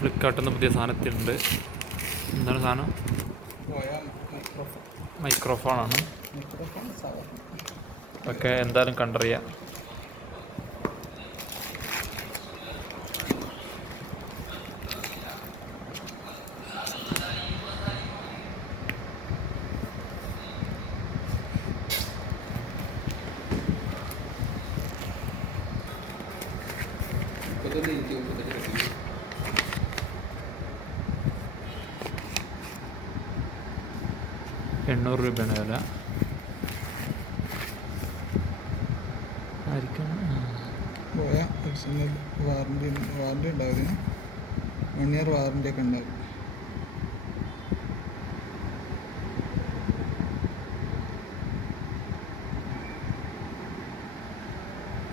ഫ്ലിപ്കാർട്ടിൽ നിന്ന് പുതിയ സാധനം എത്തിയിട്ടുണ്ട്. എന്താണ് സാധനം? മൈക്രോഫോണാണ്. ഓക്കെ, എന്തായാലും കണ്ടറിയാം. ₹800 വില. ആയിരിക്കും വാറണ്ടി ഉണ്ടാവും ഇതിന്. 1 year വാറണ്ടി ഒക്കെ ഉണ്ടാവും.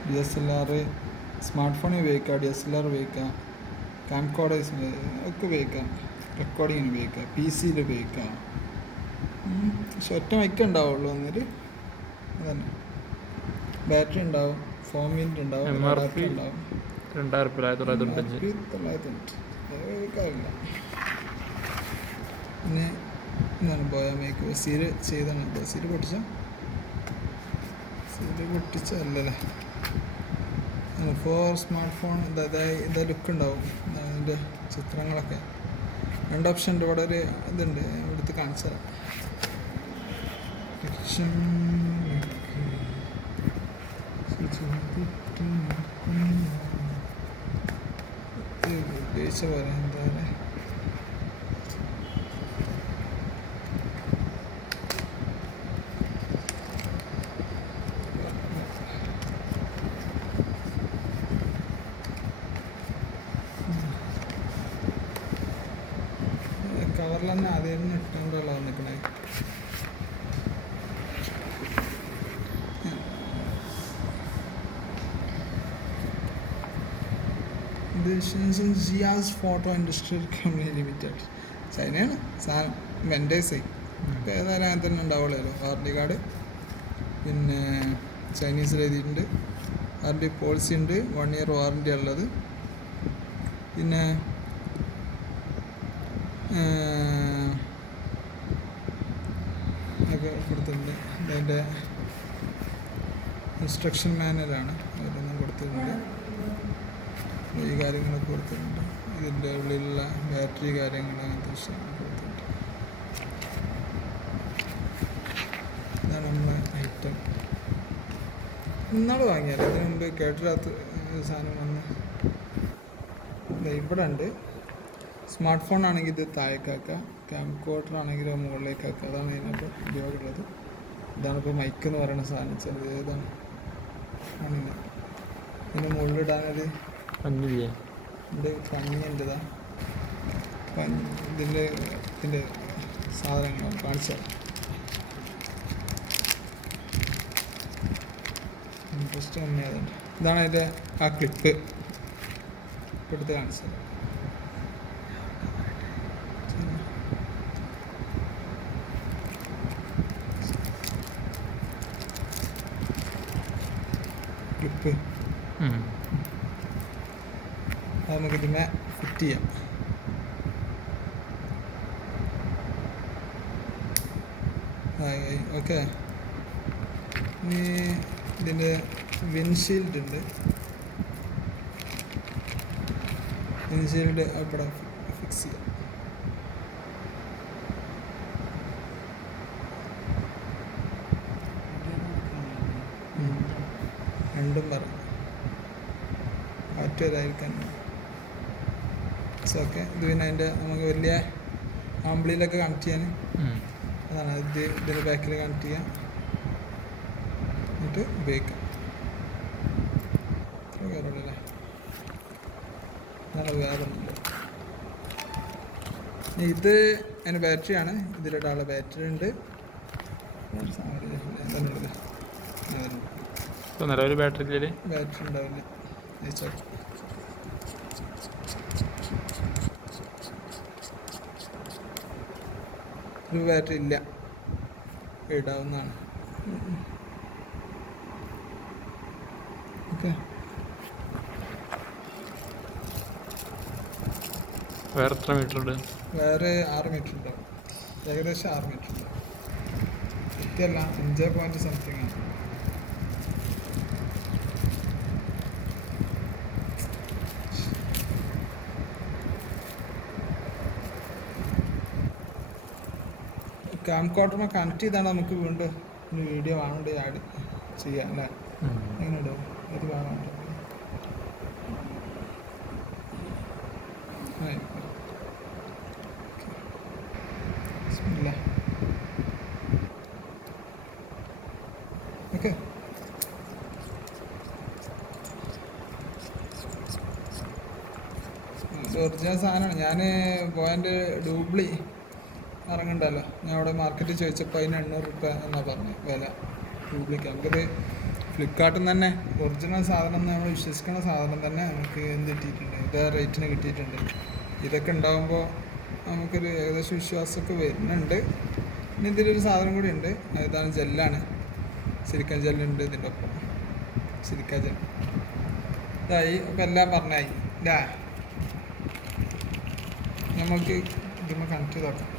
DSLR സ്മാർട്ട് ഫോണിൽ ഉപയോഗിക്കാം, DSLR ഉപയോഗിക്കാം, കാംകോഡേഴ്സ് ഒക്കെ ഉപയോഗിക്കാം, റെക്കോർഡിങ്ങിന് ഉപയോഗിക്കാം, PC ഉപയോഗിക്കാം. പക്ഷെ ഒറ്റ മൈക്ക് ഉണ്ടാവുള്ളൂ എന്നിട്ട് അതന്നെ. ബാറ്ററി ഉണ്ടാവും, 4 മിനിറ്റ് ഉണ്ടാവും, MRP ഉണ്ടാവും. 2995. പിന്നെ എന്താണ് പോയാൽ മൈക്ക് സീല് ചെയ്താണ്. സീല് പൊട്ടിച്ചല്ലേ. ഫോർ സ്മാർട്ട് ഫോൺ ഇതാ ലുക്ക് ഉണ്ടാവും. അതിൻ്റെ ചിത്രങ്ങളൊക്കെ 2 ഓപ്ഷൻ ഉണ്ട്. ഇവിടെ ഒരു ഇതുണ്ട്, ഇവിടുത്തെ കാണിച്ചു തരാം. ഉദ്ദേശിച്ച പോലെ എന്താ പറയുക, കവറിൽ തന്നെ ആദ്യം ഇട്ടുകൊണ്ടല്ലോ നിൽക്കണേ. ജിയാസ് ഫോട്ടോ ഇൻഡസ്ട്രിയൽ കമ്പനി ലിമിറ്റഡ്, ചൈനയാണ് സാധനം. വെൻഡേഴ്സേ ഇപ്പോൾ ഏതായാലും അങ്ങനെ തന്നെ ഉണ്ടാവുള്ളൂ. വാറണ്ടി കാർഡ് പിന്നെ ചൈനീസിൽ എഴുതിയിട്ടുണ്ട്. വാറണ്ടി പോളിസി ഉണ്ട്, 1 year വാറണ്ടി ഉള്ളത്. പിന്നെ ഒക്കെ കൊടുത്തിട്ടുണ്ട്. അതിൻ്റെ ഇൻസ്ട്രക്ഷൻ മാനുവലാണ് അവരൊന്നും കൊടുത്തിട്ടുണ്ട്. ഈ കാര്യങ്ങളൊക്കെ കൊടുത്തിട്ടുണ്ട്. ഇതിൻ്റെ ഉള്ളിലുള്ള ബാറ്ററി കാര്യങ്ങൾ അങ്ങനത്തെ വിഷയങ്ങൾ കൊടുത്തിട്ടുണ്ട്. ഇതാണ് നമ്മളെ ഐറ്റം. ഇന്നാൾ വാങ്ങിയാൽ അതിന് മുമ്പ് കേട്ടിരാത്ത സാധനം വന്ന് ഇവിടെ ഉണ്ട്. സ്മാർട്ട് ഫോൺ ആണെങ്കിൽ ഇത് താഴേക്കാക്കാം, ക്യാംകോഡർ ആണെങ്കിൽ മുകളിലേക്കാക്കാം. അതാണ് ഇതിനകത്ത് ഉപയോഗമുള്ളത്. ഇതാണിപ്പോൾ മൈക്ക് എന്ന് പറയുന്ന സാധനം. ചെറിയ ഏതാണ് ആണില്ല. ഇതിൻ്റെ മുകളിലിടാനൊരു ഉണ്ട്, പഞ്ഞിൻ്റെ ഇതിൻ്റെ സാധനങ്ങൾ കാണിച്ചാൽ ഇൻട്രസ്റ്റ് കമ്മിയാതുണ്ട്. ഇതാണ് അതിൻ്റെ ആ ക്ലിപ്പ് എടുത്ത് കാണിച്ചത്. ക്ലിപ്പ് അത് നമുക്ക് ഇതിനെ ഫിറ്റ് ചെയ്യാം. ഓക്കെ. ഇനി ഇതിൻ്റെ വിൻഷീൽഡ് ഉണ്ട്. വിൻഷീൽഡ് അവിടെ ഫിക്സ് ചെയ്യാം. രണ്ടും പറയാം, കാറ്റ് വരാതിരിക്കാൻ. ഓക്കെ. ഇത് പിന്നെ അതിൻ്റെ നമുക്ക് വലിയ ആംബ്ലിയിലൊക്കെ കണക്ട് ചെയ്യാൻ അതാണ്. ഇതിൻ്റെ ബാക്കിൽ കണക്ട് ചെയ്യാം, എന്നിട്ട് ഉപയോഗിക്കാം. ഇത്ര കാര്യമുള്ളല്ലേ. അതാണ് വേറൊന്നുമില്ല. ഇത് അതിൻ്റെ ബാറ്ററിയാണ്. ഇതിലിടാനുള്ള ബാറ്ററി ഉണ്ട്. എന്താണുള്ളത്? നിലവിൽ ബാറ്ററി ഉണ്ടാവില്ല. ഇത് ബാറ്ററി ഇല്ല, ഇടാവുന്നതാണ്. ഓക്കെ. വേറെ എത്ര മീറ്റർ ഉണ്ട്? വേറെ 6 മീറ്റർ ഉണ്ടാവും, ഏകദേശം 6 മീറ്റർ ഉണ്ടാവും. എത്തിയല്ല 5 സംതിങ് ആണ്. ക്യാം കോട്ടറിനെ കണക്ട് ചെയ്താണ് നമുക്ക് വീണ്ടും ഒരു വീഡിയോ വേണ്ട ആഡ് ചെയ്യാം അല്ലേ? എങ്ങനെ ഇടും? ഏത് ഭാഗമാണ്? ഓക്കെ, ഒറിജിനൽ സാധനമാണ്. ഞാൻ പോയിൻ്റ് ഡൂബ്ലി ഇറങ്ങണ്ടല്ലോ, ഞാൻ അവിടെ മാർക്കറ്റിൽ ചോദിച്ചപ്പോൾ അതിന് 800 രൂപ എന്നാണ് പറഞ്ഞത് വില ഡൂപ്ലിക്ക്. നമുക്കിത് ഫ്ലിപ്കാർട്ടിൽ നിന്ന് തന്നെ ഒറിജിനൽ സാധനം നമ്മൾ വിശ്വസിക്കുന്ന സാധനം തന്നെ നമുക്ക് എന്ത് കിട്ടിയിട്ടുണ്ട്, ഇതേ റേറ്റിന് കിട്ടിയിട്ടുണ്ട്. ഇതൊക്കെ ഉണ്ടാകുമ്പോൾ നമുക്കൊരു ഏകദേശം വിശ്വാസമൊക്കെ വരുന്നുണ്ട്. ഇനി ഇതിലൊരു സാധനം കൂടി ഉണ്ട്, ഇതാണ് ജെല്ലാണ്, സിലിക്കൺ ജെല്ലുണ്ട് ഇതിൻ്റെ ഒപ്പം. സിലിക്ക ജെൽ ഇതായി അപ്പം എല്ലാം പറഞ്ഞായി ഇല്ല. നമുക്ക് ഇതിന്മേൽ കണക്ട് ചെയ്ത് നോക്കാം.